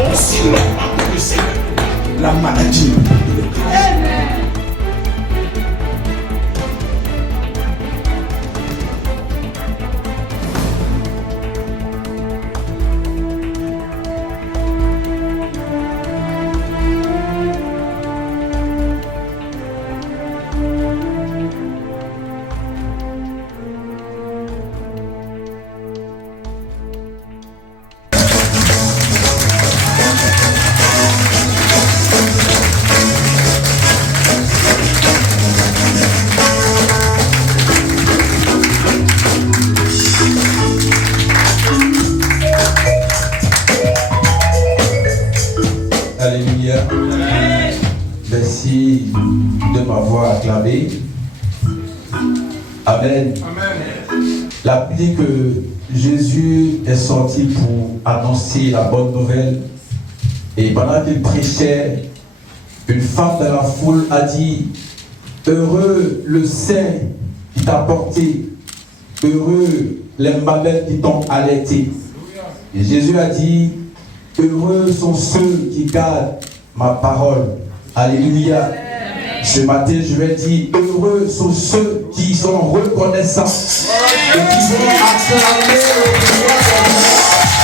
aussi longtemps que le Seigneur, la maladie ne le perd. Alléluia. Merci de m'avoir acclamé. Amen. La Bible dit que Jésus est sorti pour annoncer la bonne nouvelle. Et pendant qu'il prêchait, une femme dans la foule a dit: heureux le sein qui t'a porté, heureux les mamelles qui t'ont allaité. Et Jésus a dit: heureux sont ceux qui gardent ma parole. Alléluia. Ce matin, je vais dire: heureux sont ceux qui sont reconnaissants et qui vont acclamer le pouvoir de Dieu.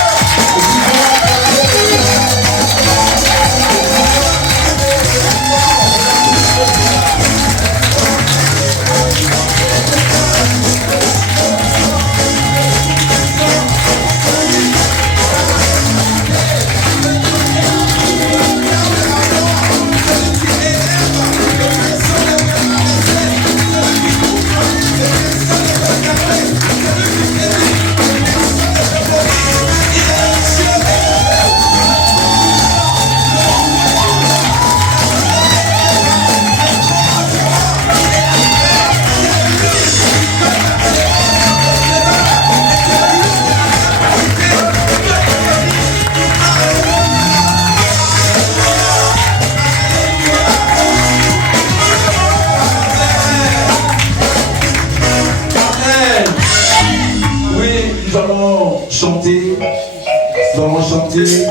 Nous allons chanter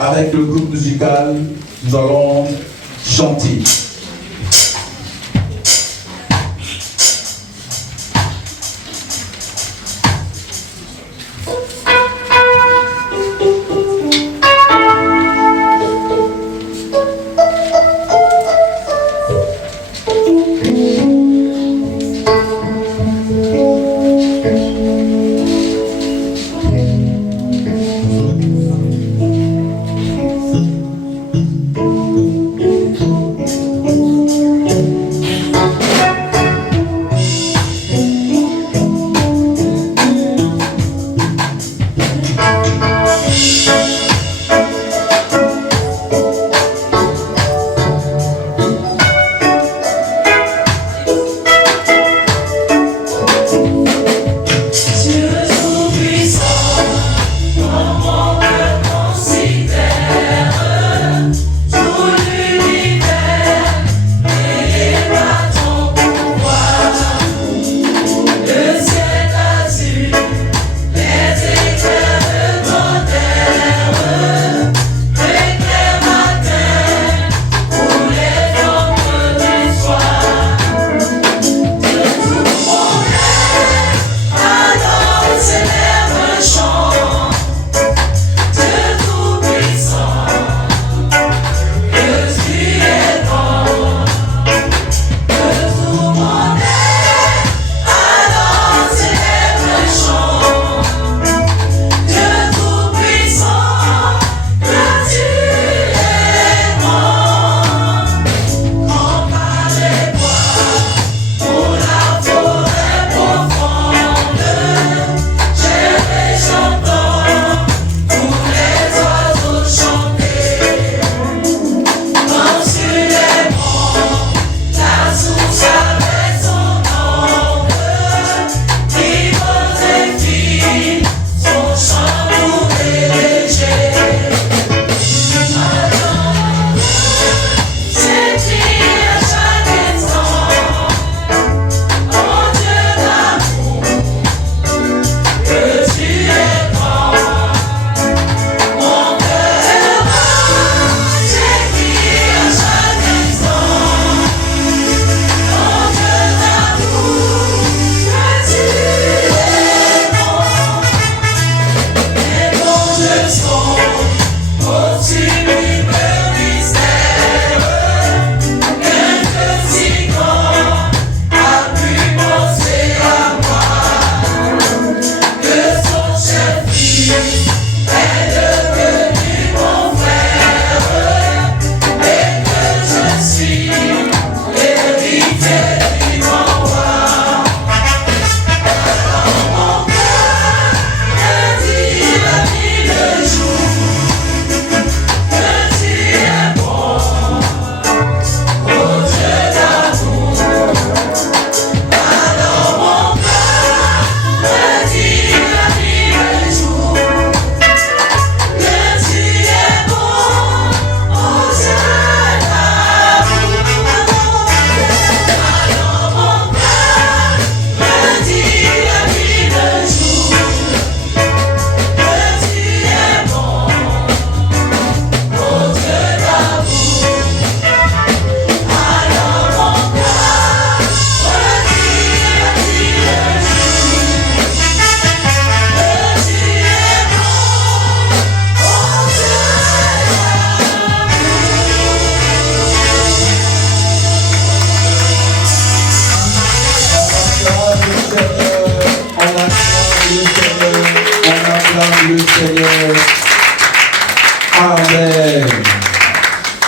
avec le groupe musical. Nous allons chanter.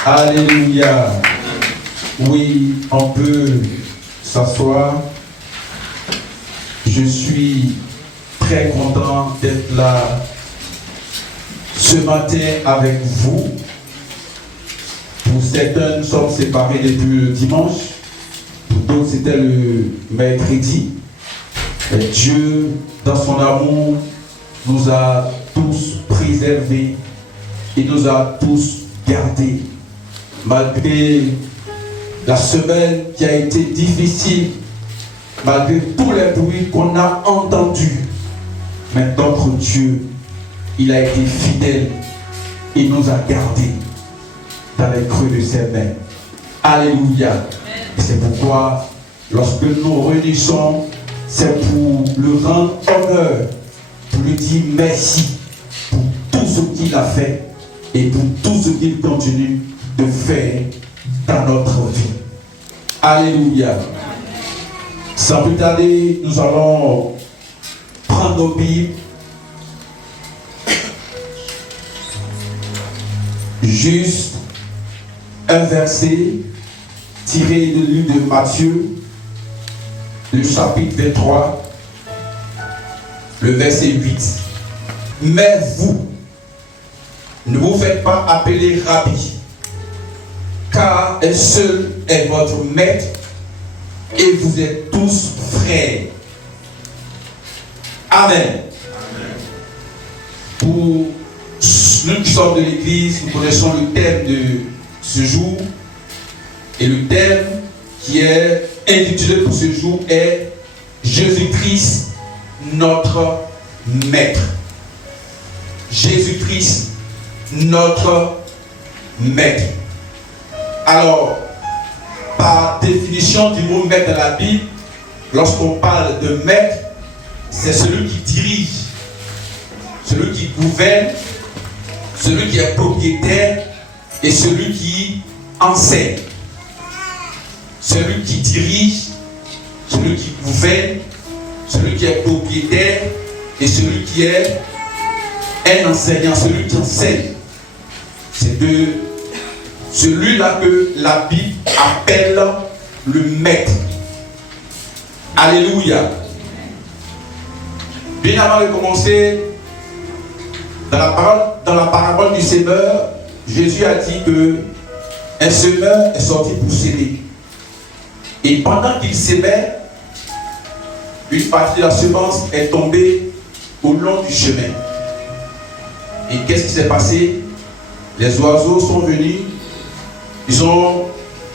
Alléluia. Oui, on peut s'asseoir. Je suis très content d'être là ce matin avec vous. Pour certains, nous sommes séparés depuis le dimanche. Pour d'autres, c'était le mercredi. Et Dieu, dans son amour, nous a tous préservés. Il nous a tous gardés. Malgré la semaine qui a été difficile, malgré tous les bruits qu'on a entendus, mais notre Dieu, il a été fidèle. Il nous a gardés dans les creux de ses mains. Alléluia. Et c'est pourquoi, lorsque nous réunissons, c'est pour le rendre honneur, pour lui dire merci pour tout ce qu'il a fait et pour tout ce qu'il continue de faire dans notre vie. Alléluia. Sans plus tarder, nous allons prendre nos Bibles. Juste un verset tiré de livre de Matthieu, le chapitre 23, le verset 8. Mais vous, ne vous faites pas appeler Rabbi, car un seul est votre maître et vous êtes tous frères. Amen. Pour nous qui sommes de l'église, nous connaissons le thème de ce jour. Et le thème qui est intitulé pour ce jour est Jésus-Christ, notre maître. Jésus-Christ, notre maître. Alors, par définition du mot maître dans la Bible, lorsqu'on parle de maître, c'est celui qui dirige, celui qui gouverne, celui qui est propriétaire et celui qui enseigne. Celui qui dirige, celui qui gouverne, celui qui est propriétaire et celui qui est un enseignant, celui qui enseigne. C'est de celui-là que la Bible appelle le maître. Alléluia. Bien avant de commencer, dans la parabole du semeur, Jésus a dit que un semeur est sorti pour s'aimer. Et pendant qu'il s'aimait, une partie de la semence est tombée au long du chemin. Et qu'est-ce qui s'est passé? Les oiseaux sont venus, ils ont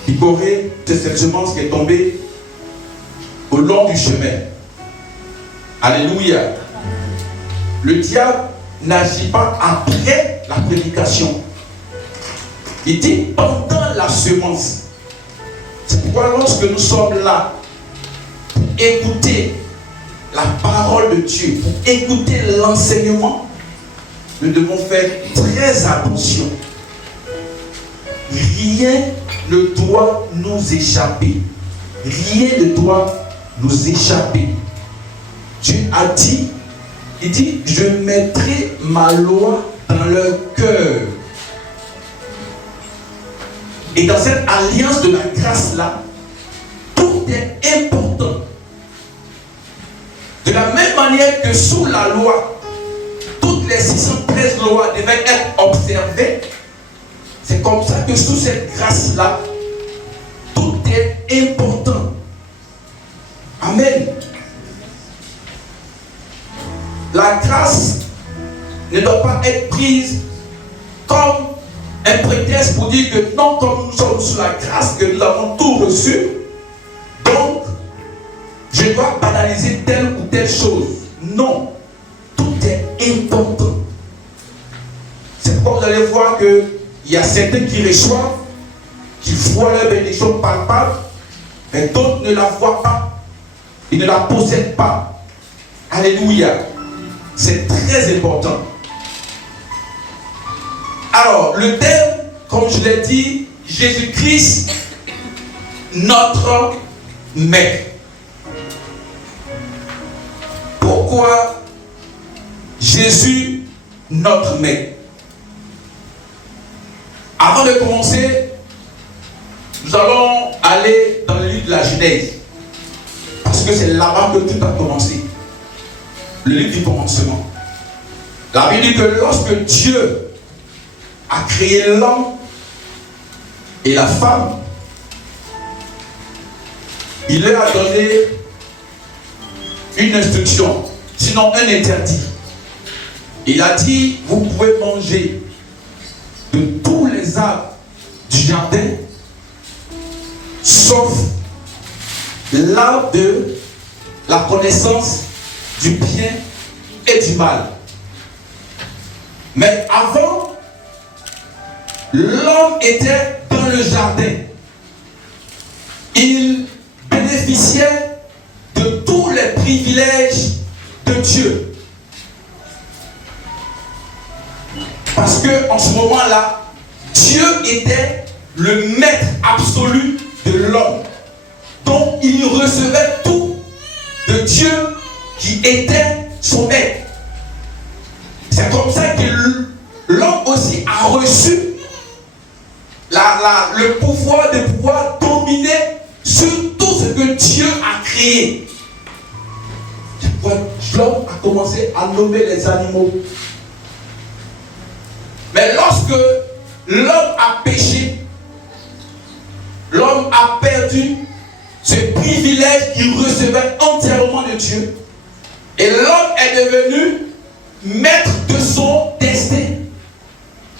picoré cette semence qui est tombée au long du chemin. Alléluia. Le diable n'agit pas après la prédication. Il dit pendant la semence. C'est pourquoi lorsque nous sommes là pour écouter la parole de Dieu, pour écouter l'enseignement, nous devons faire très attention. Rien ne doit nous échapper. Rien ne doit nous échapper. Dieu a dit, il dit, je mettrai ma loi dans leur cœur. Et dans cette alliance de la grâce-là, tout est important. De la même manière que sous la loi, toutes les 613 lois devaient être observées, c'est comme ça que sous cette grâce-là, tout est important. Amen. La grâce ne doit pas être prise comme un prétexte pour dire que non, comme nous sommes sous la grâce, que nous avons tout reçu, donc je dois banaliser telle ou telle chose. Non, tout est important. C'est pourquoi vous allez voir qu'il y a certains qui reçoivent, qui voient leur bénédiction palpable, mais d'autres ne la voient pas, ils ne la possèdent pas. Alléluia. C'est très important. Alors, le thème, comme je l'ai dit, Jésus-Christ, notre maître. Pourquoi Jésus, notre maître? Avant de commencer, nous allons aller dans le livre de la Genèse. Parce que c'est là-bas que tout a commencé. Le livre du commencement. La Bible dit que lorsque Dieu a créé l'homme et la femme, il leur a donné une instruction, sinon un interdit. Il a dit, vous pouvez manger de tous les arbres du jardin, sauf l'arbre de la connaissance du bien et du mal. Mais avant, l'homme était dans le jardin. Il bénéficiait de tous les privilèges de Dieu. Parce que en ce moment-là, Dieu était le maître absolu de l'homme. Donc il recevait tout de Dieu qui était son maître. C'est comme ça que l'homme aussi a reçu le pouvoir de pouvoir dominer sur tout ce que Dieu a créé. L'homme a commencé à nommer les animaux. Mais lorsque l'homme a péché, l'homme a perdu ce privilège qu'il recevait entièrement de Dieu. Et l'homme est devenu maître de son destin.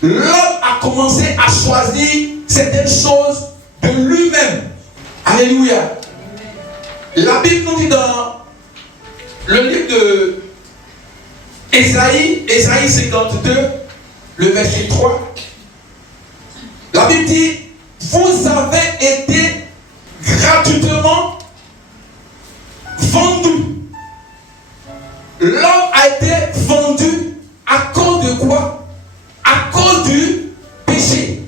L'homme a commencé à choisir certaines choses de lui-même. Alléluia. La Bible nous dit dans le livre de Ésaïe 52, le verset 3, la Bible dit, vous avez été gratuitement vendus. L'homme a été vendu à cause de quoi? À cause du péché.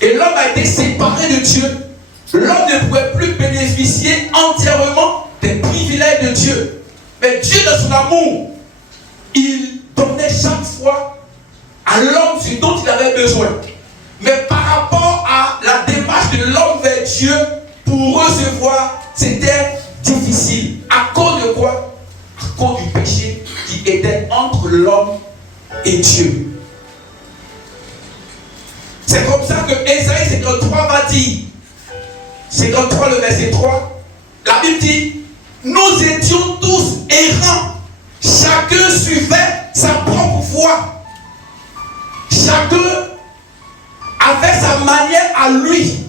Et l'homme a été séparé de Dieu. L'homme ne pouvait plus bénéficier entièrement des privilèges de Dieu. Mais Dieu, dans son amour, il donnait chaque fois à l'homme ce dont il avait besoin. Mais par rapport à la démarche de l'homme vers Dieu pour recevoir, c'était difficile. À cause de quoi? À cause du péché qui était entre l'homme et Dieu. C'est comme ça que Ésaïe 53 va dire, 53 le verset 3, la Bible dit, nous étions tous errants, chacun suivait sa propre voie, chacun avait sa manière à lui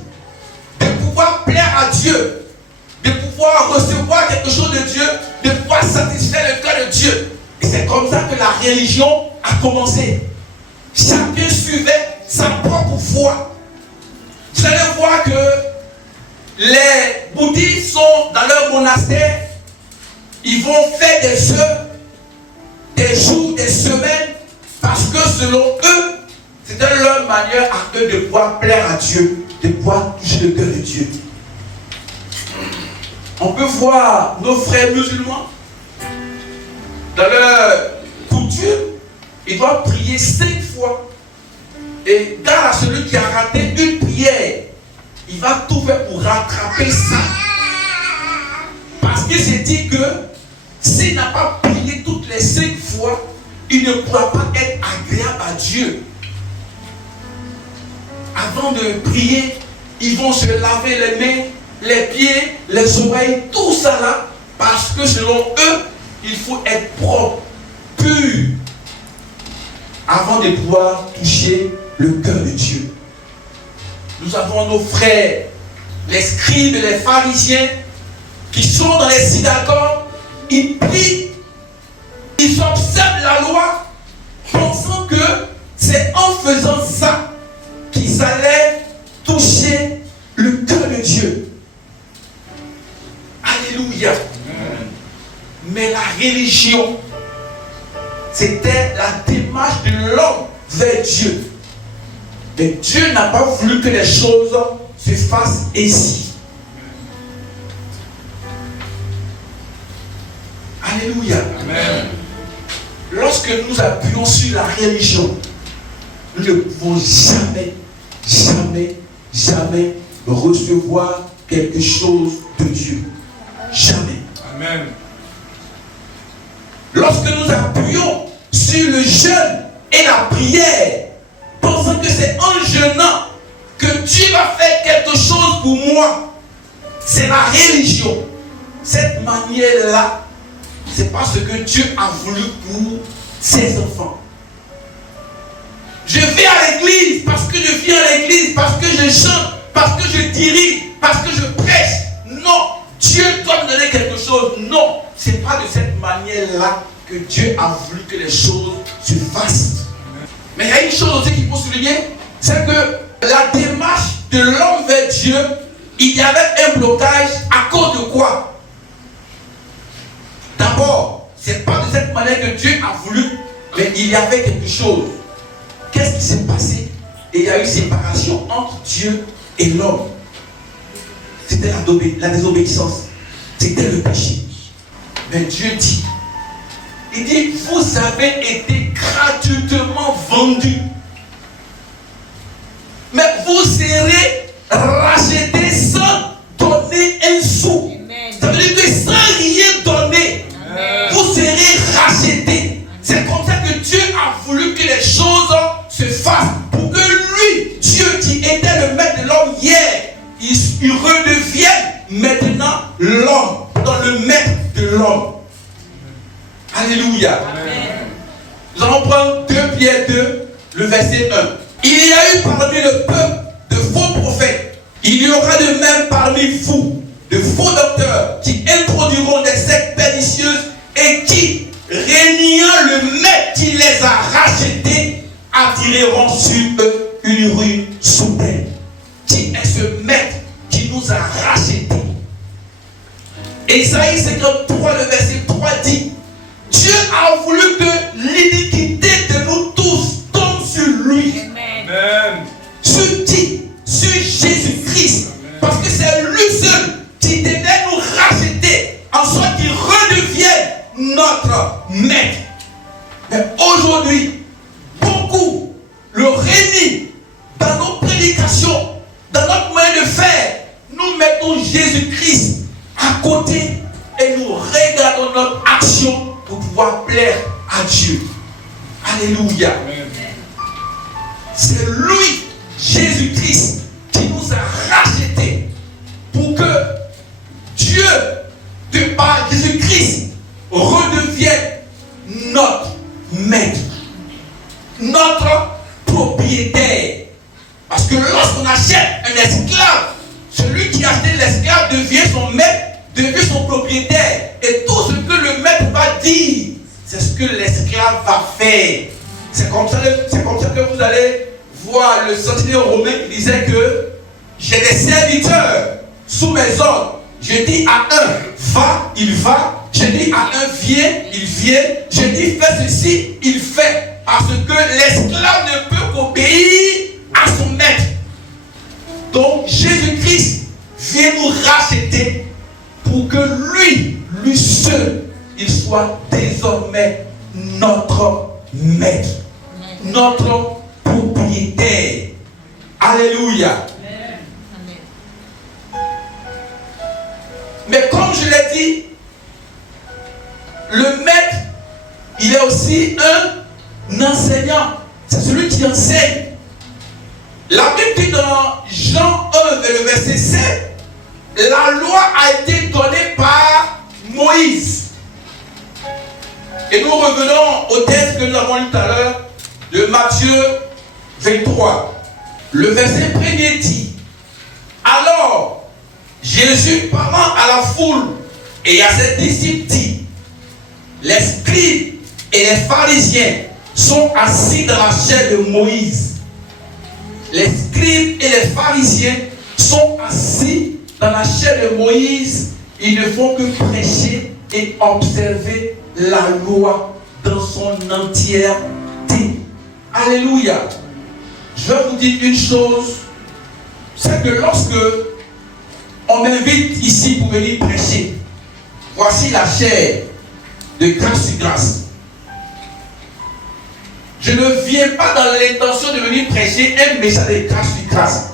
de pouvoir plaire à Dieu, de pouvoir recevoir quelque chose de Dieu, de pouvoir satisfaire le cœur de Dieu. Et c'est comme ça que la religion a commencé. Chacun suivait sa propre voie. Vous allez voir que les bouddhistes sont dans leur monastère, ils vont faire des heures, des jours, des semaines, parce que selon eux, c'était leur manière à eux de pouvoir plaire à Dieu, de pouvoir toucher le cœur de Dieu. On peut voir nos frères musulmans, dans leur coutume, ils doivent prier 5 fois. Et gare à celui qui a raté une prière, il va tout faire pour rattraper ça. Parce qu'il s'est dit que s'il n'a pas prié toutes les 5 fois, il ne pourra pas être agréable à Dieu. Avant de prier, ils vont se laver les mains, les pieds, les oreilles, tout ça là, parce que selon eux, il faut être propre, pur, avant de pouvoir toucher le cœur de Dieu. Nous avons nos frères, les scribes et les pharisiens, qui sont dans les synagogues, ils prient, ils observent la loi, pensant que c'est en faisant ça qu'ils allaient toucher le cœur de Dieu. Alléluia. Amen. Mais la religion, c'était la démarche de l'homme vers Dieu. Mais Dieu n'a pas voulu que les choses se fassent ainsi. Alléluia. Amen. Lorsque nous appuyons sur la religion, nous ne pouvons jamais, jamais, jamais recevoir quelque chose de Dieu. Jamais. Amen. Lorsque nous appuyons sur le jeûne et la prière, pensant que c'est en jeûnant que Dieu va faire quelque chose pour moi, c'est la religion. Cette manière-là, c'est pas ce que Dieu a voulu pour ses enfants. Je vais à l'église parce que je viens à l'église, parce que je chante, parce que je dirige, parce que je prêche. Non, Dieu doit me donner quelque chose. Non, c'est pas de cette manière-là que Dieu a voulu que les choses se fassent. Mais il y a une chose aussi qu'il faut souligner, c'est que la démarche de l'homme vers Dieu, il y avait un blocage à cause de quoi? D'abord, c'est pas de cette manière que Dieu a voulu, mais il y avait quelque chose. Qu'est-ce qui s'est passé? Et il y a eu séparation entre Dieu et l'homme. C'était la désobéissance. C'était le péché. Mais Dieu dit, il dit, vous avez été gratuitement vendus. Mais vous serez rachetés sans donner un sou. Amen. Ça veut dire que sans rien donner, vous serez rachetés. C'est comme ça que Dieu a voulu que les choses se fassent. Pour que lui, Dieu qui était le maître de l'homme hier, il redevienne maintenant l'homme, dans le maître de l'homme. Alléluia. Amen. Nous allons prendre 2 Pierre 2, le verset 1. Il y a eu parmi le peuple de faux prophètes. Il y aura de même parmi vous de faux docteurs qui introduiront des sectes pernicieuses et qui, régnant le maître qui les a rachetés, attireront sur eux une ruine soudaine. Qui est ce maître qui nous a rachetés? Ésaïe 53, le verset 3 dit, Dieu a voulu que l'iniquité de nous tous tombe sur lui. Amen. Sur qui? Sur Jésus-Christ. Parce que c'est lui seul qui devait nous racheter, en sorte qu'il redevienne notre maître. Mais aujourd'hui, beaucoup le réunissent dans nos prédications, dans notre moyen de faire. Nous mettons Jésus-Christ à côté et nous regardons notre action pour pouvoir plaire à Dieu. Alléluia. Amen. C'est lui, Jésus-Christ, qui nous a rachetés pour que Dieu, de par Jésus-Christ, redevienne notre maître, notre propriétaire. Parce que lorsqu'on achète un esclave, celui qui a acheté l'esclave devient son maître, devient son propriétaire. Et tout ce que le maître va dire, c'est ce que l'esclave va faire. C'est comme ça que vous allez voir le centenier romain qui disait que j'ai des serviteurs sous mes ordres. Je dis à un, va, il va. Je dis à un, viens, il vient. Je dis, fais ceci, il fait. Parce que l'esclave ne peut qu'obéir à son maître. Donc Jésus-Christ vient nous racheter pour que lui seul, il soit désormais notre maître, notre propriétaire. Alléluia. Mais comme je l'ai dit, le maître, il est aussi un enseignant. C'est celui qui enseigne. La Bible dit dans Jean 1, le verset 7, la loi a été donnée par Moïse. Et nous revenons au texte que nous avons lu tout à l'heure de Matthieu 23. Le verset 1er dit, alors Jésus parlant à la foule et à ses disciples dit, les scribes et les pharisiens sont assis dans la chaire de Moïse. Les scribes et les pharisiens sont assis dans la chair de Moïse. Ils ne font que prêcher et observer la loi dans son entièreté. Alléluia. Je vais vous dire une chose, c'est que lorsque on m'invite ici pour venir prêcher, voici la chair de grâce sur grâce. Je ne viens pas dans l'intention de venir prêcher un message de grâce sur grâce.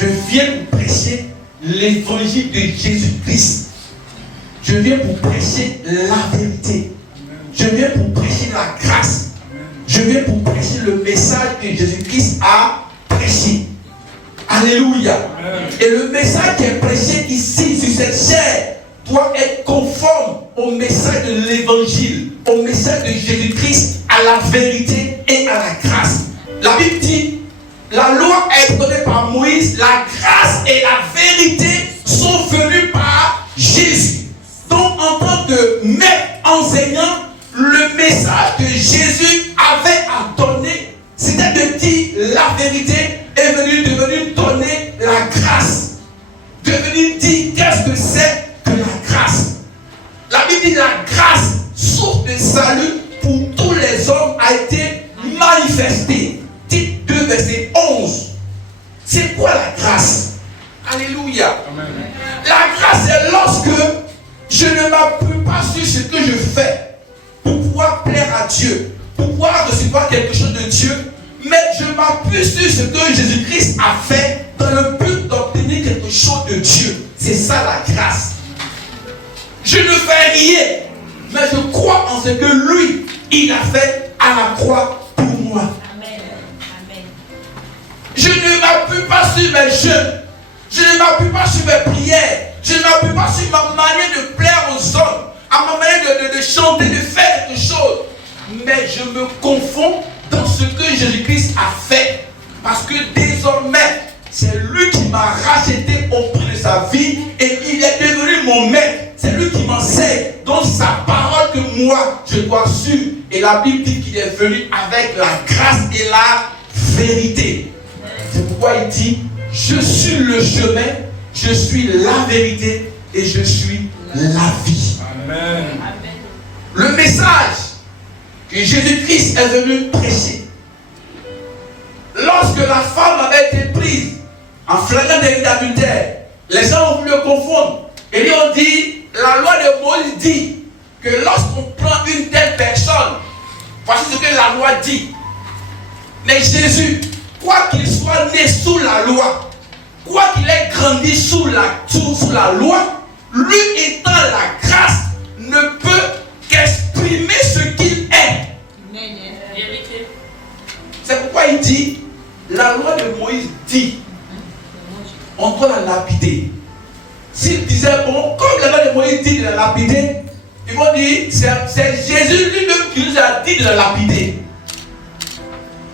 Je viens pour prêcher l'évangile de Jésus-Christ. Je viens pour prêcher la vérité. Je viens pour prêcher la grâce. Je viens pour prêcher le message que Jésus-Christ a prêché. Alléluia. Et le message qui est prêché ici sur cette chair doit être conforme au message de l'évangile, au message de Jésus-Christ, à la vérité et à la grâce. La Bible dit, la loi est donnée par Moïse, la grâce et la vérité sont venues par Jésus. Donc en tant que maître enseignant, le message que Jésus avait à donner, c'était de dire la vérité, est devenu donner la grâce. De venir dire qu'est-ce que c'est que la grâce. La Bible dit la grâce, source de salut pour tous les hommes, a été manifestée. Tite 2, verset 11. C'est quoi la grâce? Alléluia. Amen. La grâce, c'est lorsque je ne m'appuie pas sur ce que je fais pour pouvoir plaire à Dieu, pour pouvoir recevoir quelque chose de Dieu, mais je m'appuie sur ce que Jésus-Christ a fait dans le but d'obtenir quelque chose de Dieu. C'est ça la grâce. Je ne fais rien, mais je crois en ce que lui, il a fait à la croix pour moi. Amen. Amen. Je ne m'appuie pas sur mes jeûnes. Je ne m'appuie pas sur mes prières. Je ne m'appuie pas sur ma manière de plaire aux hommes, à ma manière de chanter, de faire quelque chose. Mais je me confonds dans ce que Jésus-Christ a fait. Parce que désormais, c'est lui qui m'a racheté au prix de sa vie et il est devenu mon maître. C'est lui qui m'enseigne. Donc sa parole que moi, je dois suivre. Et la Bible dit qu'il est venu avec la grâce et la vérité. C'est pourquoi il dit, je suis le chemin, je suis la vérité et je suis la vie. Amen. Le message que Jésus-Christ est venu prêcher, lorsque la femme avait été prise en flagrant délit d'adultère, les gens ont voulu le confondre. Et ils ont dit, la loi de Moïse dit que lorsqu'on prend une telle personne, voici ce que la loi dit. Mais Jésus, quoi qu'il soit né sous la loi, quoi qu'il ait grandi sous la loi, lui étant la grâce, ne peut qu'exprimer ce qu'il est. C'est pourquoi il dit, la loi de Moïse dit, on doit la lapider. S'il disait, bon, comme la loi de Moïse dit de la lapider, ils vont dire, c'est Jésus lui-même qui nous a dit de la lapider.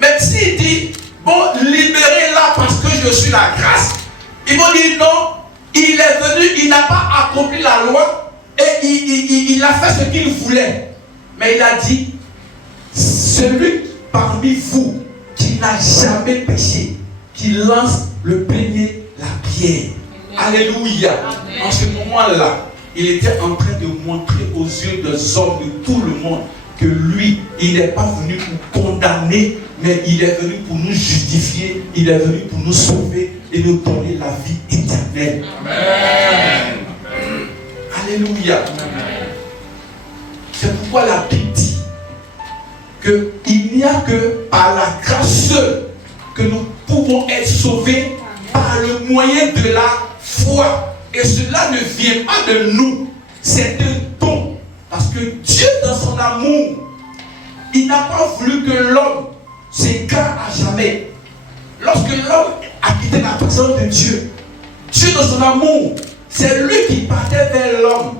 Mais s'il dit, bon, libérez-la parce que je suis la grâce, ils vont dire non, il est venu, il n'a pas accompli la loi et il a fait ce qu'il voulait. Mais il a dit, celui parmi vous qui n'a jamais péché, qui lance le premier la pierre. Alléluia. En ce moment-là, il était en train de montrer aux yeux des hommes de tout le monde que lui, il n'est pas venu pour condamner, mais il est venu pour nous justifier, il est venu pour nous sauver et nous donner la vie éternelle. Amen. Alléluia. Amen. C'est pourquoi la Bible dit qu'il n'y a que par la grâce seule que nous pouvons être sauvés par le moyen de la foi. Et cela ne vient pas de nous, c'est un don. Parce que Dieu, dans son amour, il n'a pas voulu que l'homme s'égare à jamais. Lorsque l'homme a quitté la présence de Dieu, Dieu, dans son amour, c'est lui qui partait vers l'homme.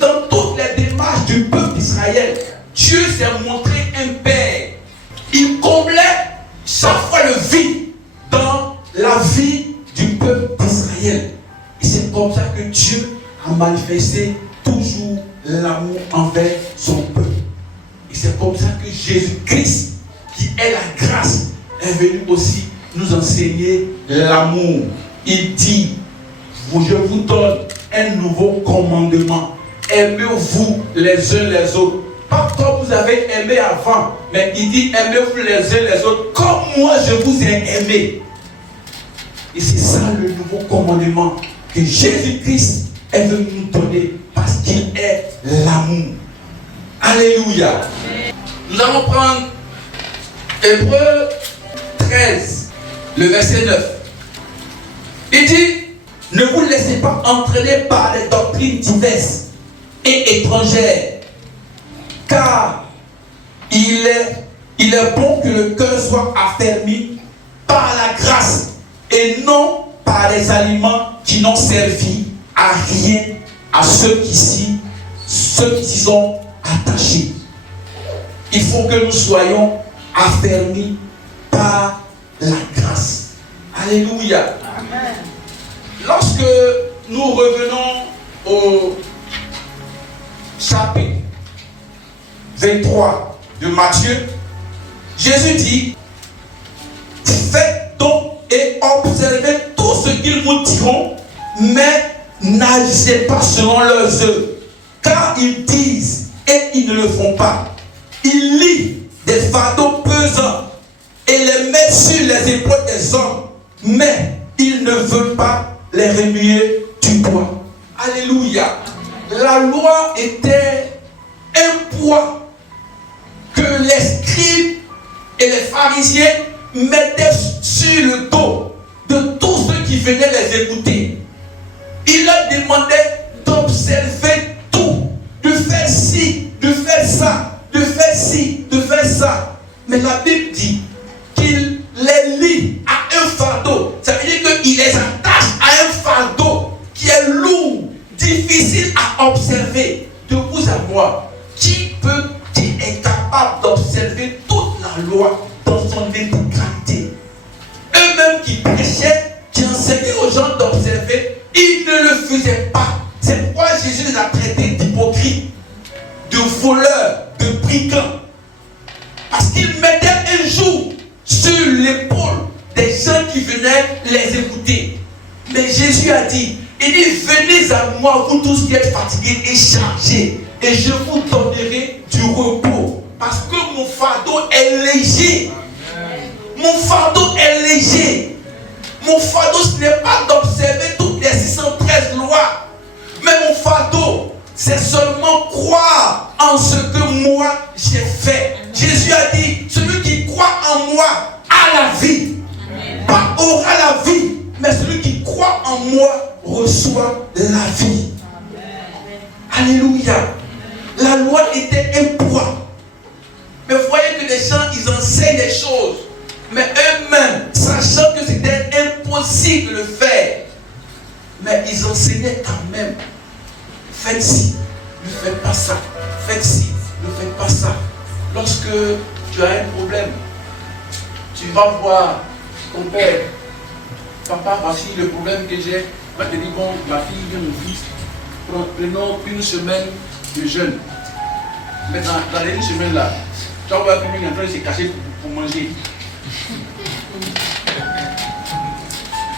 Dans toutes les démarches du peuple d'Israël, Dieu s'est montré un père. Il comblait chaque fois le vide dans la vie du peuple d'Israël. Et c'est comme ça que Dieu a manifesté toujours l'amour envers son peuple. Et c'est comme ça que Jésus-Christ, qui est la grâce, est venu aussi nous enseigner l'amour. Il dit, je vous donne un nouveau commandement. Aimez-vous les uns les autres. Pas comme vous avez aimé avant, mais il dit aimez-vous les uns les autres comme moi je vous ai aimé. Et c'est ça le nouveau commandement que Jésus-Christ est venu nous donner parce qu'il est l'amour. Alléluia. Nous allons prendre Hébreux 13, le verset 9. Il dit, ne vous laissez pas entraîner par les doctrines diverses et étrangères, car il est bon que le cœur soit affermi par la grâce et non par les aliments qui n'ont servi à rien à ceux qui s'y sont attachés. Il faut que nous soyons affermis par la grâce. Alléluia. Amen. Lorsque nous revenons au chapitre 23 de Matthieu, Jésus dit, faites donc et observez tout ce qu'ils vous diront, mais n'agissez pas selon leurs œuvres, car ils disent et ils ne le font pas. Ils lient des fardeaux pesants et les mettent sur les épaules des hommes, mais ils ne veulent pas les remuer du poids. Alléluia. La loi était un poids que les scribes et les pharisiens mettaient sur le dos de tous ceux qui venaient les écouter. Il leur demandait d'observer tout, de faire ci, de faire ça, de faire ci, de faire ça. Mais la Bible dit qu'il les lie à un fardeau. Ça veut dire qu'il les attache à un fardeau qui est lourd, difficile à observer. De vous à moi, qui est capable d'observer toute la loi dans son intégralité? Eux-mêmes qui prêchaient, qui enseignaient aux gens d'observer, ils ne le faisaient pas. C'est pourquoi Jésus les a traités d'hypocrites, de voleurs, de brigands. Parce qu'ils mettaient un joug sur l'épaule des gens qui venaient les écouter. Mais Jésus a dit, il dit, venez à moi, vous tous qui êtes fatigués et chargés, et je vous donnerai du repos. Parce que mon fardeau est léger. Mon fardeau est léger. Mon fardeau, ce n'est pas d'observer toutes les 613 lois. Mais mon fardeau, c'est seulement croire en ce que moi j'ai fait. Jésus a dit, celui qui croit en moi a la vie. Pas aura la vie, mais celui qui croit en moi reçoit la vie. Alléluia. La loi était un poids. Mais vous voyez que les gens, ils enseignent des choses. Mais eux-mêmes, sachant que c'était impossible de le faire, mais ils enseignaient quand même. Faites ci, ne faites pas ça. Faites ci, ne faites pas ça. Lorsque tu as un problème, tu vas voir ton père. Papa, voici le problème que j'ai. Il va te dire, bon, ma fille, viens mon fils. Prenons une semaine de jeûne. Mais dans les une semaine là, tu vas voir quelqu'un en train de se cacher pour manger.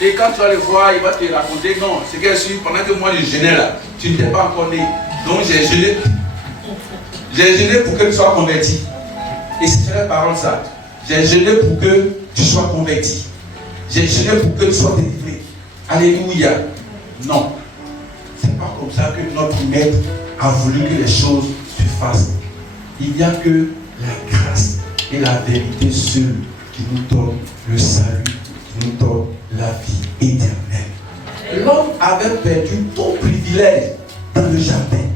Et quand tu vas le voir, il va te raconter, non, c'est que pendant que moi je jeûnais là, tu n'étais pas encore né. Donc j'ai jeûné. J'ai jeûné pour que tu sois converti. Et c'est la parole ça. J'ai jeûné pour que tu sois converti. J'ai jeûné pour que tu sois délivré. Alléluia. Non. C'est pas comme ça que notre maître a voulu que les choses se fassent. Il n'y a que la grâce et la vérité seule qui nous donne le salut, qui nous donne la vie éternelle. L'homme avait perdu tout privilège dans le jardin.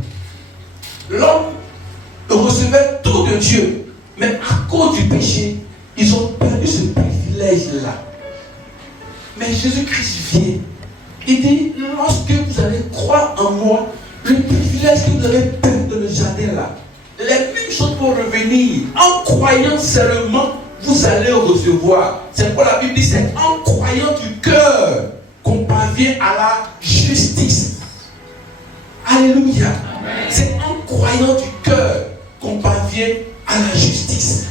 L'homme recevait tout de Dieu, mais à cause du péché, ils ont perdu ce privilège-là. Mais Jésus-Christ vient. Il dit, lorsque vous allez croire en moi, le privilège que vous avez perdu dans le jardin-là, les mêmes choses vont revenir. En croyant seulement, vous allez recevoir. C'est pourquoi la Bible dit, c'est en croyant du cœur qu'on parvient à la justice. Alléluia. Amen. C'est en croyant du cœur qu'on parvient à la justice.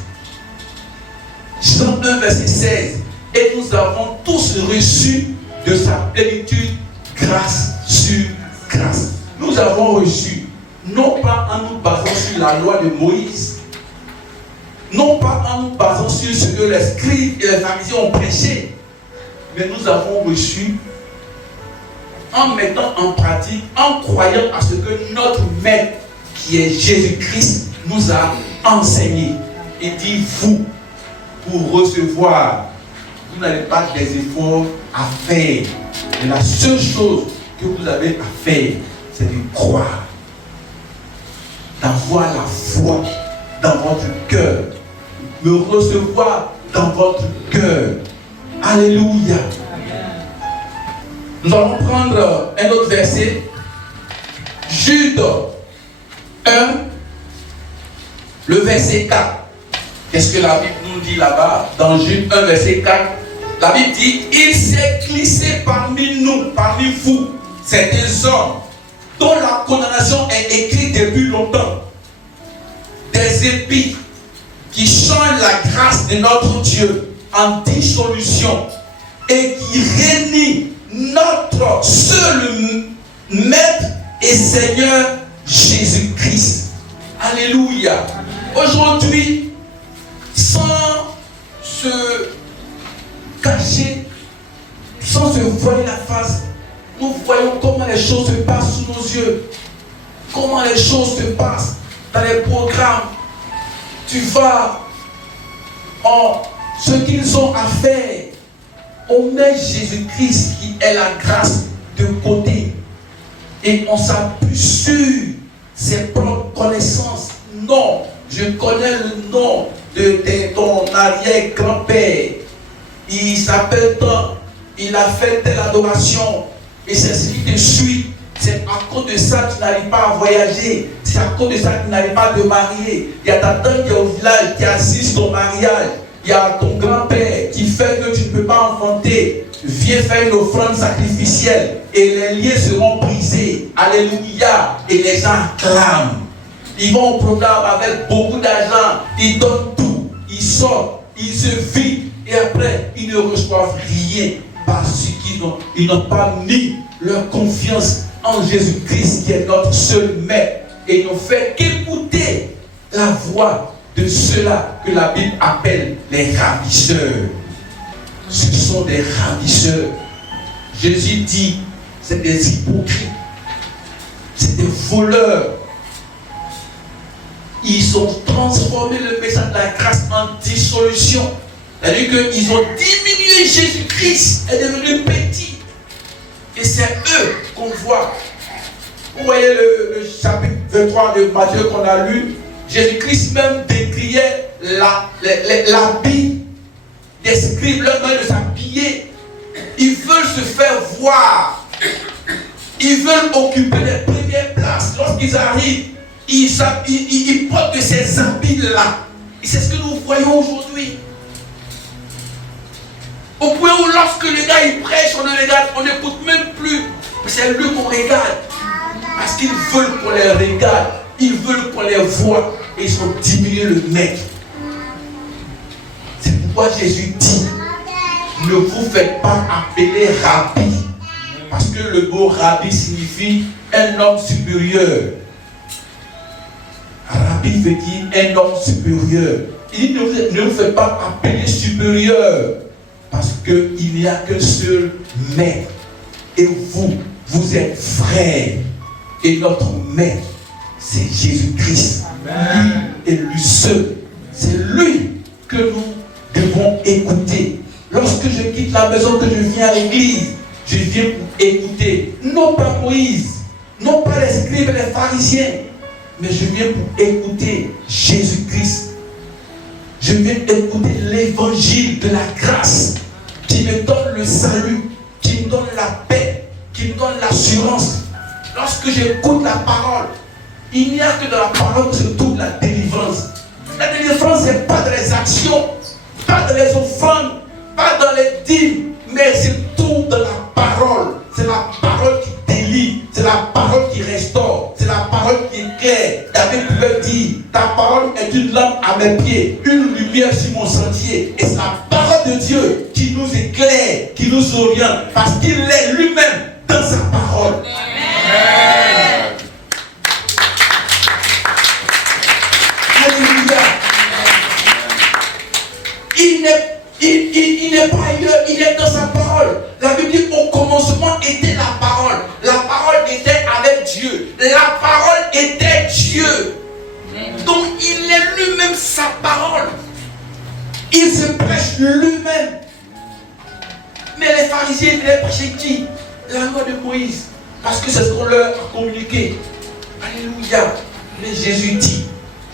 Jean 1, verset 16. Et nous avons tous reçu de sa plénitude grâce sur grâce. Nous avons reçu, non pas en nous basant sur la loi de Moïse, non pas en nous basant sur ce que les scribes et les pharisiens ont prêché, mais nous avons reçu en mettant en pratique, en croyant à ce que notre maître, qui est Jésus-Christ, nous a enseigné. Il dit, vous, pour recevoir. Vous n'avez pas des efforts à faire. Et la seule chose que vous avez à faire, c'est de croire. D'avoir la foi dans votre cœur. Me recevoir dans votre cœur. Alléluia. Nous allons prendre un autre verset. Jude 1, le verset 4. Qu'est-ce que la Bible nous dit là-bas? Dans Jude 1, verset 4, la Bible dit, il s'est glissé parmi nous, parmi vous, certains hommes dont la condamnation est écrite depuis longtemps. Des épis qui changent la grâce de notre Dieu en dissolution et qui réunit notre seul Maître et Seigneur Jésus-Christ. Alléluia. Aujourd'hui, sans se cacher, sans se voiler la face, nous voyons comment les choses se passent sous nos yeux. Comment les choses se passent dans les programmes. Tu vas en ce qu'ils ont à faire. On met Jésus-Christ qui est la grâce de côté. Et on s'appuie sur ses propres connaissances. Non, je connais le nom de ton arrière-grand-père. Il s'appelle tant. Il a fait telle adoration. Et c'est ce qui te suit. C'est à cause de ça que tu n'arrives pas à voyager. C'est à cause de ça que tu n'arrives pas à te marier. Il y a ta tante qui est au village qui assiste ton mariage. Il y a ton grand-père qui fait que tu ne peux pas enfanter. Viens faire une offrande sacrificielle et les liens seront brisés. Alléluia. Et les gens clament. Ils vont au programme avec beaucoup d'argent. Ils donnent tout. Ils sortent. Ils se vident. Et après, ils ne reçoivent rien. Parce qu'ils n'ont pas mis leur confiance en Jésus-Christ qui est notre seul Maître. Et ils n'ont fait qu'écouter la voix de ceux-là que la Bible appelle les ravisseurs. Ce sont des ravisseurs. Jésus dit, c'est des hypocrites. C'est des voleurs. Ils ont transformé le message de la grâce en dissolution. C'est-à-dire qu'ils ont diminué Jésus-Christ, est devenu petit. Et c'est eux qu'on voit. Vous voyez le chapitre 23 de Matthieu qu'on a lu. Jésus-Christ même décriait l'habit des scribes, leur main de s'habiller. Ils veulent se faire voir. Ils veulent occuper les premières places. Lorsqu'ils arrivent, ils portent de ces habits-là. Et c'est ce que nous voyons aujourd'hui. Au point où lorsque les gars ils prêchent, on ne regarde, on n'écoute même plus. C'est lui qu'on regarde. Parce qu'ils veulent qu'on les regarde. Ils veulent qu'on les voit. Et ils ont diminué le Maître. C'est pourquoi Jésus dit, ne vous faites pas appeler Rabbi. Parce que le mot Rabbi signifie un homme supérieur. Rabbi veut dire un homme supérieur. Il dit, ne vous faites pas appeler supérieur. Parce qu'il n'y a qu'un seul Maître. Et vous êtes frères. Et notre Maître, c'est Jésus-Christ. Lui et lui seul. C'est lui que nous devons écouter. Lorsque je quitte la maison, que je viens à l'église, je viens pour écouter. Non pas Moïse, non pas les scribes et les pharisiens, mais je viens pour écouter Jésus-Christ. Je viens écouter l'évangile de la grâce qui me donne le salut, qui me donne la paix, qui me donne l'assurance. Lorsque j'écoute la parole, il n'y a que dans la parole que se trouve la délivrance. La délivrance, ce n'est pas dans les actions, pas dans les offrandes, pas dans les dîmes, mais c'est tout dans la parole. C'est la parole qui délivre, c'est la parole qui restaure, c'est la parole qui éclaire. David pouvait dire, ta parole est une lampe à mes pieds, une lumière sur mon sentier. Et c'est la parole de Dieu qui nous éclaire, qui nous oriente, parce qu'il est lui-même dans sa parole. Amen. Alléluia. Il n'est pas ailleurs, il est dans sa parole. La Bible dit au commencement était la parole. La parole était avec Dieu. La parole était Dieu. Donc il est lui-même sa parole. Il se prêche lui-même. Mais les pharisiens, ils devaient prêcher qui? La loi de Moïse. Parce que c'est ce qu'on leur a communiqué. Alléluia. Mais Jésus dit,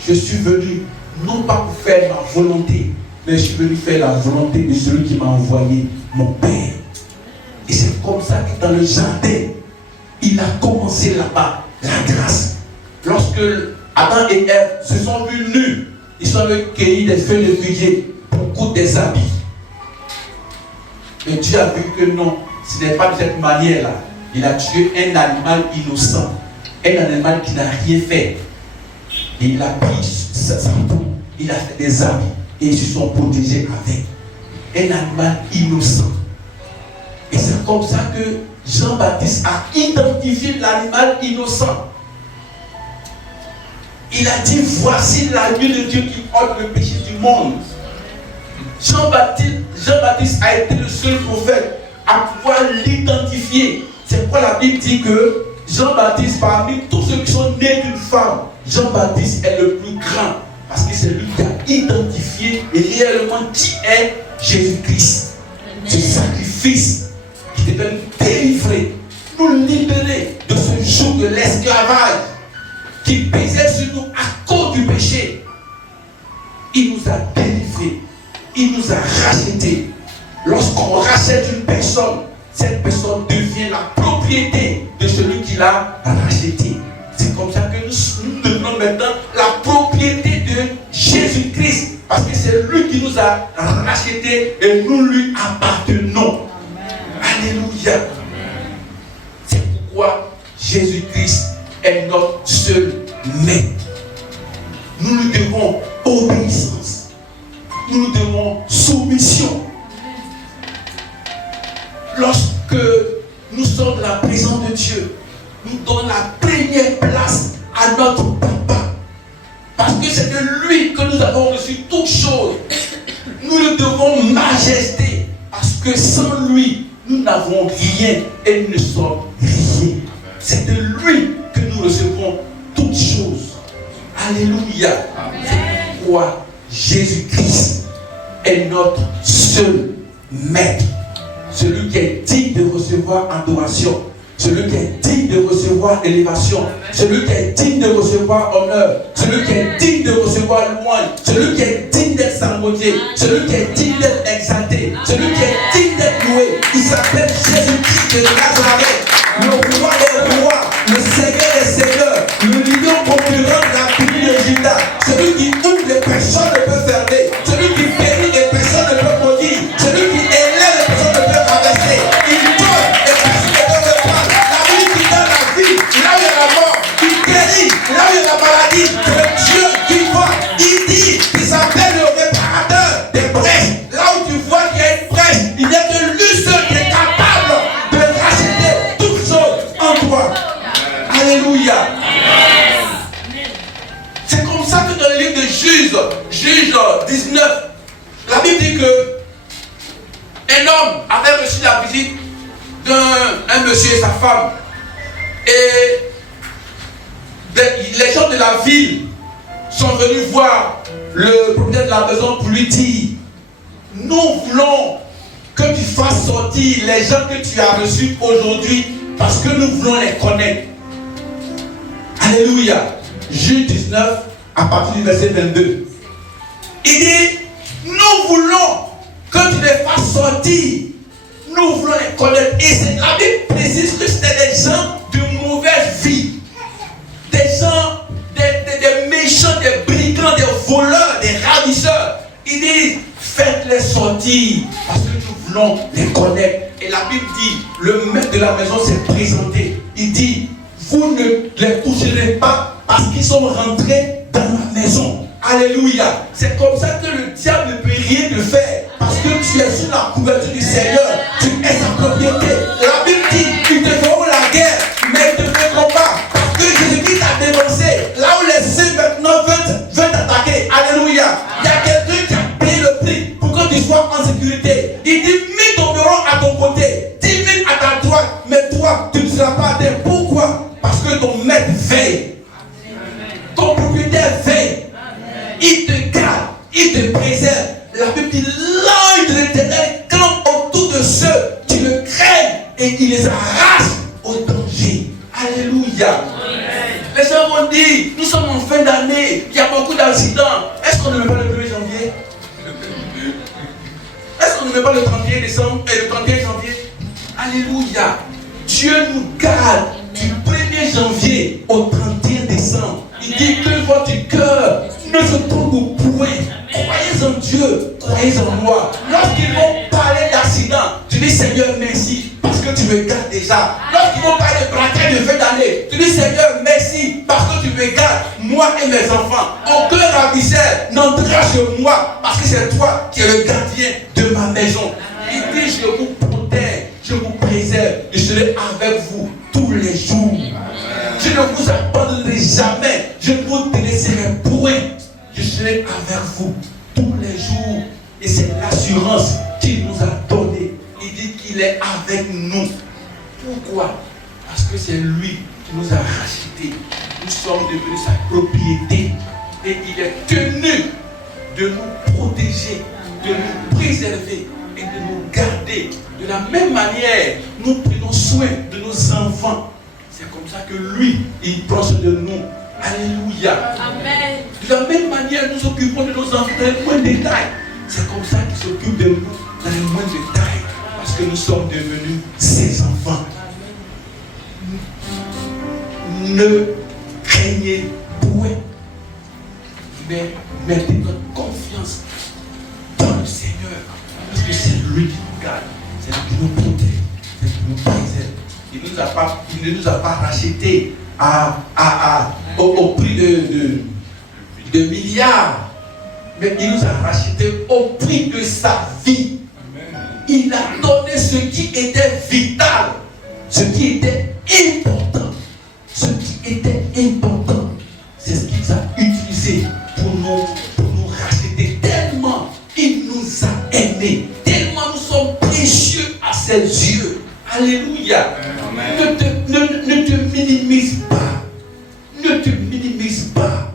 je suis venu non pas pour faire ma volonté, mais je suis venu faire la volonté de celui qui m'a envoyé, mon Père. Et c'est comme ça que dans le jardin, il a commencé là-bas la grâce. Lorsque Adam et Ève se sont vus nus, ils sont allés cueillir des feuilles de figuier pour coudre des habits. Et Dieu a vu que non, ce n'est pas de cette manière-là. Il a tué un animal innocent, un animal qui n'a rien fait. Et il a pris sa peau, il a fait des habits et ils se sont protégés avec. Un animal innocent. Et c'est comme ça que Jean-Baptiste a identifié l'animal innocent. Il a dit, voici l'agneau de Dieu qui ôte le péché du monde. Jean-Baptiste a été le seul prophète à pouvoir l'identifier. C'est pourquoi la Bible dit que Jean-Baptiste, parmi tous ceux qui sont nés d'une femme, Jean-Baptiste est le plus grand. Parce que c'est lui qui a identifié réellement qui est Jésus-Christ. Ce sacrifice qui devait nous délivrer, nous libérer de ce joug de l'esclavage qui pesait sur nous à cause du péché. Il nous a délivrés. Il nous a rachetés. Lorsqu'on rachète une personne, cette personne devient la propriété de celui qui l'a racheté. C'est comme ça que nous devenons maintenant la propriété de Jésus-Christ. Parce que c'est lui qui nous a rachetés et nous lui appartenons. Alléluia. C'est pourquoi Jésus-Christ est notre seul maître. Nous lui devons obéissance. Nous lui devons soumission. Lorsque nous sommes dans la présence de Dieu, nous donnons la première place à notre Papa. Parce que c'est de lui que nous avons reçu toutes choses. Nous le devons majesté. Parce que sans lui, nous n'avons rien et nous ne sommes rien. C'est de lui que nous recevons toutes choses. Alléluia. C'est pourquoi Jésus-Christ est notre seul maître. Celui qui est digne de recevoir adoration. Celui qui est digne de recevoir élévation. Celui qui est digne de recevoir honneur. Celui qui est digne de recevoir louange. Celui qui est digne d'être salmodié. Celui qui est digne d'être exalté. Celui qui est digne d'être loué. Il s'appelle Jésus-Christ de Nazareth. Le roi des rois. Le seigneur des seigneurs. Le lion concurrent de la tribu de Juda. Celui qui ouvre les personnes ne peut fermer. Celui qui bénit les personnes ne peut maudire. Celui qui élève les personnes ne peut rabaisser. Il donne les personnes ne peuvent prendre. La vie qui donne la vie. Là où il y a la mort. Il guérit. Là où il y a la maladie. C'est le Dieu qui voit. Il dit qu'il s'appelle le réparateur des brèches. Là où tu vois qu'il y a une brèche, il n'y a que lui seul qui est capable de racheter toutes choses en toi. Alléluia. C'est comme ça que dans le livre de Juge 19, la Bible dit que un homme avait reçu la visite d'un monsieur et sa femme. Et les gens de la ville sont venus voir le propriétaire de la maison pour lui dire: nous voulons que tu fasses sortir les gens que tu as reçus aujourd'hui parce que nous voulons les connaître. Alléluia. Juge 19 à partir du verset 22. Il dit: nous voulons que tu les fasses sortir. Nous voulons les connaître. Et la Bible précise que c'était des gens de mauvaise vie. Des gens, des méchants, des brigands, des voleurs, des ravisseurs. Il dit: faites-les sortir parce que nous voulons les connaître. Et la Bible dit, le maître de la maison s'est présenté. Il dit: vous ne les toucherez pas parce qu'ils sont rentrés dans la maison. Alléluia. C'est comme ça que le diable ne peut rien te faire. Parce que tu es sous la couverture du Seigneur. Tu es sa propriété. La Bible dit: ils te feront la guerre, mais ils ne te feront pas. Parce que Jésus-Christ t'a dénoncé. Là où les saints maintenant veulent t'attaquer. Alléluia. Il y a quelqu'un qui a payé le prix pour que tu sois en sécurité. Il dit: 1000 tomberont à ton côté, 10 000 à ta droite, mais toi, tu ne seras pas atteint. Pourquoi? Parce que ton maître veille. Ton propriétaire veille. Il te garde, il te préserve. la Bible dit l'ange de l'Éternel campe autour de ceux qui le craignent et il les arrache au danger. Alléluia. Les gens vont dire, nous sommes en fin d'année, il y a beaucoup d'accidents. Est-ce qu'on ne met pas le 1er janvier? Est-ce qu'on ne met pas le 31 décembre et le 31 janvier? Alléluia. Dieu nous garde du 1er janvier au 31 décembre. Il dit que votre cœur ne se tourne point. Croyez en Dieu, croyez en moi. Lorsqu'ils vont parler d'accident, tu dis Seigneur merci parce que tu me gardes déjà. Lorsqu'ils vont parler de braquage de fin d'année, tu dis Seigneur merci parce que tu me gardes, moi et mes enfants. Aucun ravisseur n'entrera chez moi parce que c'est toi qui es le gardien de ma maison. Il dit je vous protège, je vous préserve, je serai avec vous tous les jours. Je ne vous abandonnerai jamais, je ne vous délaisserai point. Je serai avec vous tous les jours. Et c'est l'assurance qu'il nous a donnée. Il dit qu'il est avec nous. Pourquoi? Parce que c'est lui qui nous a rachetés. Nous sommes devenus sa propriété. Et il est tenu de nous protéger, de nous préserver et de nous garder. De la même manière, nous prenons soin de nos enfants. C'est comme ça que lui, il prend soin de nous. Alléluia. Amen. De la même manière, nous occupons de nos enfants dans les moindres détails. C'est comme ça qu'il s'occupe de nous dans les moindres détails. Parce que nous sommes devenus ses enfants. Ne craignez point, mais mettez notre confiance dans le Seigneur. Parce que c'est lui qui nous garde, c'est lui qui nous protège, c'est lui qui nous préserve. Il ne nous a pas rachetés au prix de milliards, mais il nous a rachetés au prix de sa vie. Il a donné ce qui était vital, ce qui était important. Ce qui était important, c'est ce qu'il a utilisé pour nous racheter. Tellement il nous a aimés, tellement nous sommes précieux à ses yeux. Alléluia. Ne te minimise pas. Ne te minimise pas.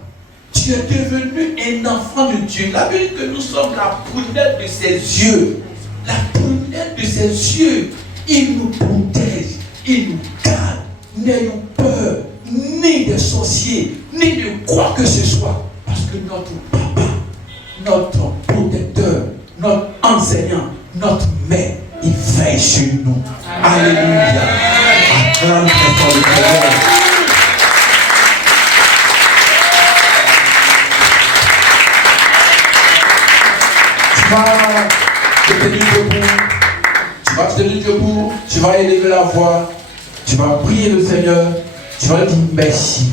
Tu es devenu un enfant de Dieu. La Bible dit que nous sommes la prunelle de ses yeux. La prunelle de ses yeux. Il nous protège. Il nous garde. N'ayons peur ni des sorciers, ni de quoi que ce soit. Parce que notre papa, notre protecteur, notre enseignant, notre mère, il veille sur nous. Alléluia. Acclame très fort le Seigneur. Tu vas te tenir debout. Tu vas te tenir debout. Tu vas élever la voix. Tu vas prier le Seigneur. Tu vas lui dire merci.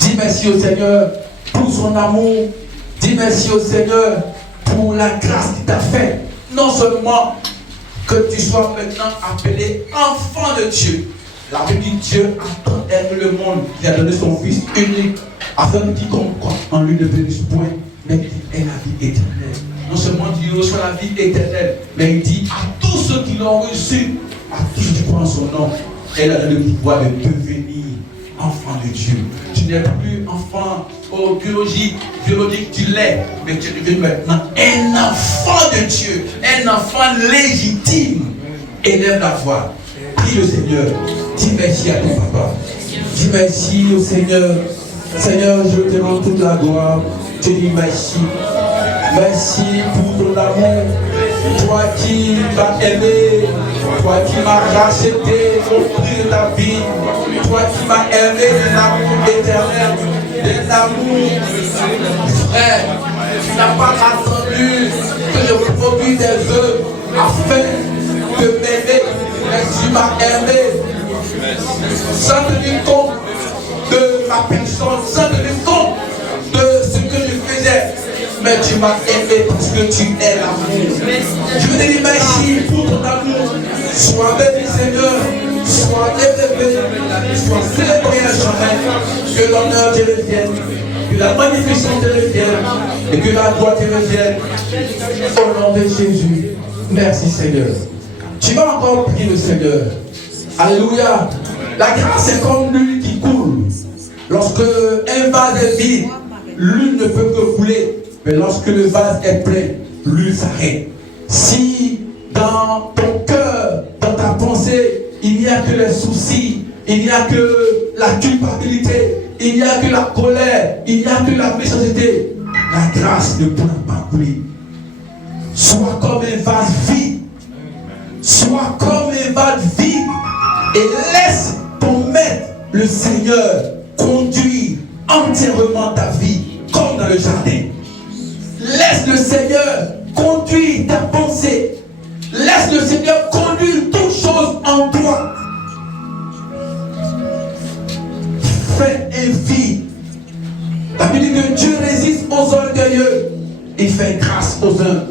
Dis merci au Seigneur pour son amour. Dis merci au Seigneur pour la grâce qu'il t'a faite. Non seulement que tu sois maintenant appelé enfant de Dieu. La Bible dit Dieu a tant aimé le monde qu'il a donné son Fils unique afin que quiconque croit en lui ne périsse point, mais qu'il ait la vie éternelle. Non seulement il reçoit la vie éternelle, mais il dit à tous ceux qui l'ont reçu, à tous ceux qui croient en son nom, elle a le pouvoir de devenir enfant de Dieu. Tu n'es plus enfant biologique, tu l'es, mais tu es devenu maintenant un enfant de Dieu, un enfant légitime. Élève la voix, prie le Seigneur, dis merci à ton papa, dis merci au Seigneur. Seigneur, je te rends toute la gloire, je dis merci. Merci pour ton amour, toi qui m'as aimé, toi qui m'as racheté au prix de ta vie, toi qui m'as aimé d'un amour éternel, d'un amour frère. Tu n'as pas attendu que je produise des œuvres afin de m'aimer, mais tu m'as aimé sans tenir compte de ma personne, sans tenir compte de ce que je faisais. Mais tu m'as aimé parce que tu es l'amour. Je veux te dire merci pour ton amour. Sois béni Seigneur, sois élevé, sois célébré à jamais. Que l'honneur te revienne, que la magnificence te revienne et que la gloire te revienne. Au nom de Jésus, merci Seigneur. Tu vas encore prier le Seigneur. Alléluia. La grâce est comme l'huile qui coule. Lorsque un vase est vide, l'huile ne peut que couler. Mais lorsque le vase est plein, l'huile s'arrête. Si dans ton cœur, dans ta pensée, il n'y a que les soucis, il n'y a que la culpabilité, il n'y a que la colère, il n'y a que la méchanceté, la grâce ne pourra pas couler. Sois comme un vase vide. Sois comme un vase vide et laisse ton maître, le Seigneur, conduire entièrement ta vie, comme dans le jardin. Laisse le Seigneur conduire ta pensée. Laisse le Seigneur conduire toutes choses en toi. Fais un vide. La Bible dit que Dieu résiste aux orgueilleux et fait grâce aux uns.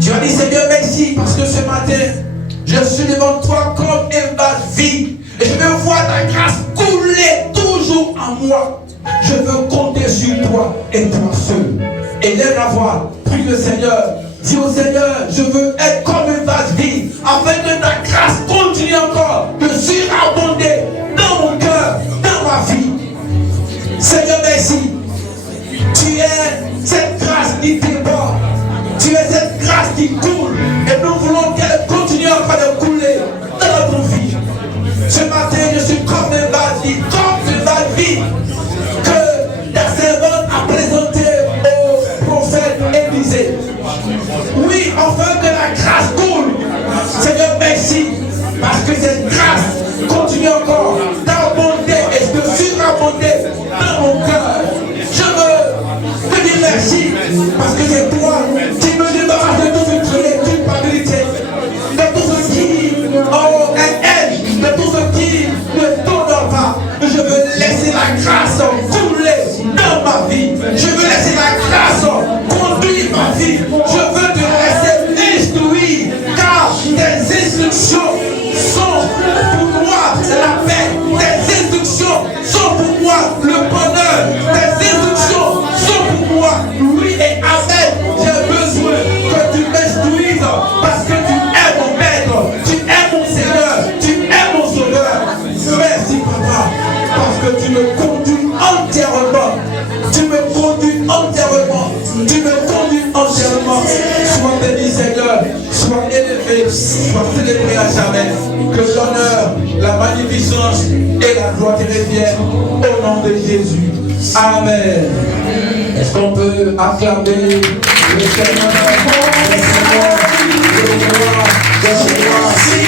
Tu as dit Seigneur merci parce que ce matin je suis devant toi comme un vase vide et je veux voir ta grâce couler toujours en moi. Je veux compter sur toi et toi seul. Et lève la voix, prie le Seigneur. Dis au Seigneur, je veux être comme un vase vide afin que ta grâce continue encore de surabonder dans mon cœur, dans ma vie. Seigneur merci. Tu es cette grâce qui déborde. Tu es cette grâce qui coule. Et nous voulons qu'elle continue encore de couler dans notre vie. Ce matin, je suis comme un vase vide, comme ce vase vide que ta servante a présenté au prophète Élisée. Oui, enfin que la grâce coule. Seigneur, merci. Parce que cette grâce continue encore d'abonder et de surabonder dans mon cœur. Je veux te dire merci. Parce que c'est toi qui me débarrasse de tout ce qui est culpabilité, de tout ce qui est haine, de tout ce qui ne t'honore pas. Je veux laisser la grâce couler dans ma vie. Je veux laisser la grâce conduire ma vie. Je veux te laisser instruire, car tes instructions sont pour moi la paix. Tes instructions sont pour moi le bonheur. Tes instructions sont pour moi oui et amen. J'ai besoin que tu m'instruises parce que tu es mon maître, tu es mon Seigneur, tu es mon sauveur. Merci papa, parce que tu me conduis entièrement. Tu me conduis entièrement. Tu me conduis entièrement. Sois béni Seigneur, sois élevé, sois célébré à jamais. Que l'honneur, la magnificence et la gloire te reviennent au nom de Jésus. Amen. Est-ce qu'on peut acclamer le Seigneur? Le Seigneur, le roi, le roi.